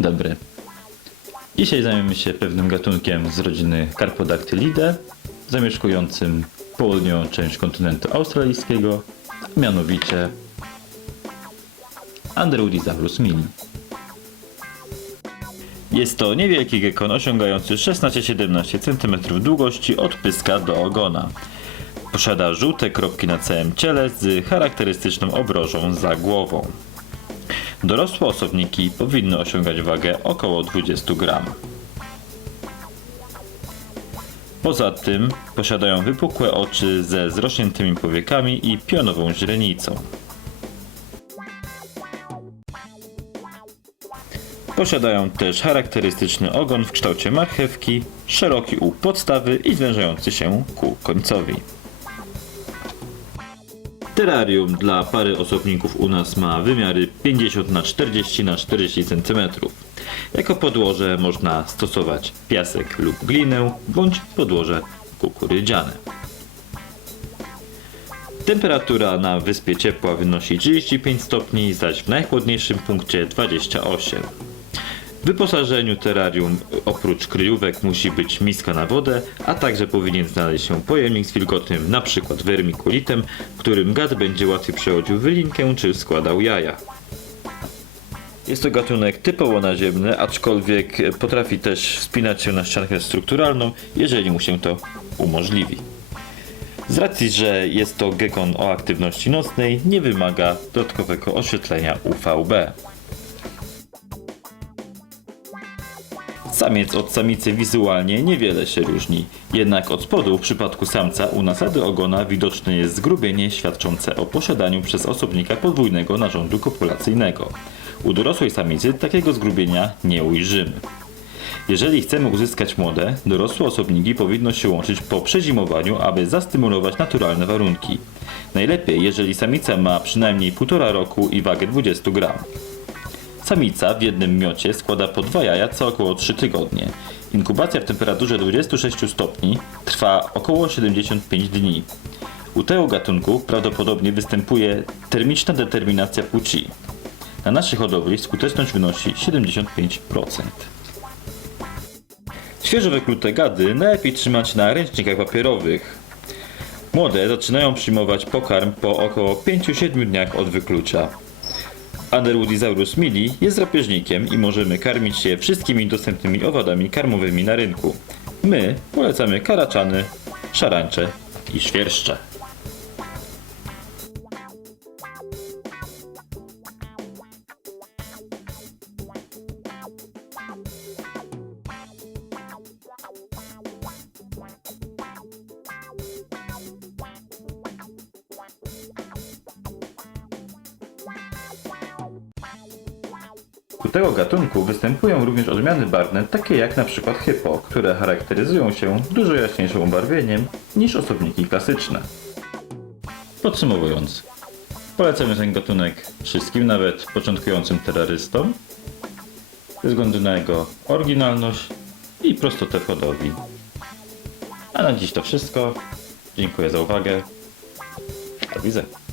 dobry. Dzisiaj zajmiemy się pewnym gatunkiem z rodziny Carpodactylidae, zamieszkującym południową część kontynentu australijskiego, mianowicie Andreudisaurus mini. Jest to niewielki gekon osiągający 16-17 cm długości od pyska do ogona. Posiada żółte kropki na całym ciele z charakterystyczną obrożą za głową. Dorosłe osobniki powinny osiągać wagę około 20 gram. Poza tym posiadają wypukłe oczy ze zrośniętymi powiekami i pionową źrenicą. Posiadają też charakterystyczny ogon w kształcie marchewki, szeroki u podstawy i zwężający się ku końcowi. Terrarium dla pary osobników u nas ma wymiary 50 na 40 na 40 cm. Jako podłoże można stosować piasek lub glinę bądź podłoże kukurydziane. Temperatura na wyspie ciepła wynosi 35 stopni, zaś w najchłodniejszym punkcie 28. W wyposażeniu terrarium oprócz kryjówek musi być miska na wodę, a także powinien znaleźć się pojemnik z wilgotnym, np. wermikulitem, w którym gad będzie łatwiej przechodził wylinkę czy składał jaja. Jest to gatunek typowo naziemny, aczkolwiek potrafi też wspinać się na ściankę strukturalną, jeżeli mu się to umożliwi. Z racji, że jest to gekon o aktywności nocnej, nie wymaga dodatkowego oświetlenia UVB. Samiec od samicy wizualnie niewiele się różni, jednak od spodu w przypadku samca u nasady ogona widoczne jest zgrubienie świadczące o posiadaniu przez osobnika podwójnego narządu kopulacyjnego. U dorosłej samicy takiego zgrubienia nie ujrzymy. Jeżeli chcemy uzyskać młode, dorosłe osobniki powinno się łączyć po przezimowaniu, aby zastymulować naturalne warunki. Najlepiej, jeżeli samica ma przynajmniej 1,5 roku i wagę 20 gram. Samica w jednym miocie składa po dwa jaja co około 3 tygodnie. Inkubacja w temperaturze 26 stopni trwa około 75 dni. U tego gatunku prawdopodobnie występuje termiczna determinacja płci. Na naszej hodowli skuteczność wynosi 75%. Świeżo wyklute gady najlepiej trzymać na ręcznikach papierowych. Młode zaczynają przyjmować pokarm po około 5-7 dniach od wyklucia. Anderudisaurus mili jest drapieżnikiem i możemy karmić je wszystkimi dostępnymi owadami karmowymi na rynku. My polecamy karaczany, szarańcze i świerszcze. U tego gatunku występują również odmiany barwne, takie jak przykład hypo, które charakteryzują się dużo jaśniejszym ubarwieniem niż osobniki klasyczne. Podsumowując, polecamy ten gatunek wszystkim, nawet początkującym terrorystom, ze względu na jego oryginalność i prostotę w hodowli. A na dziś to wszystko. Dziękuję za uwagę. Do widzenia.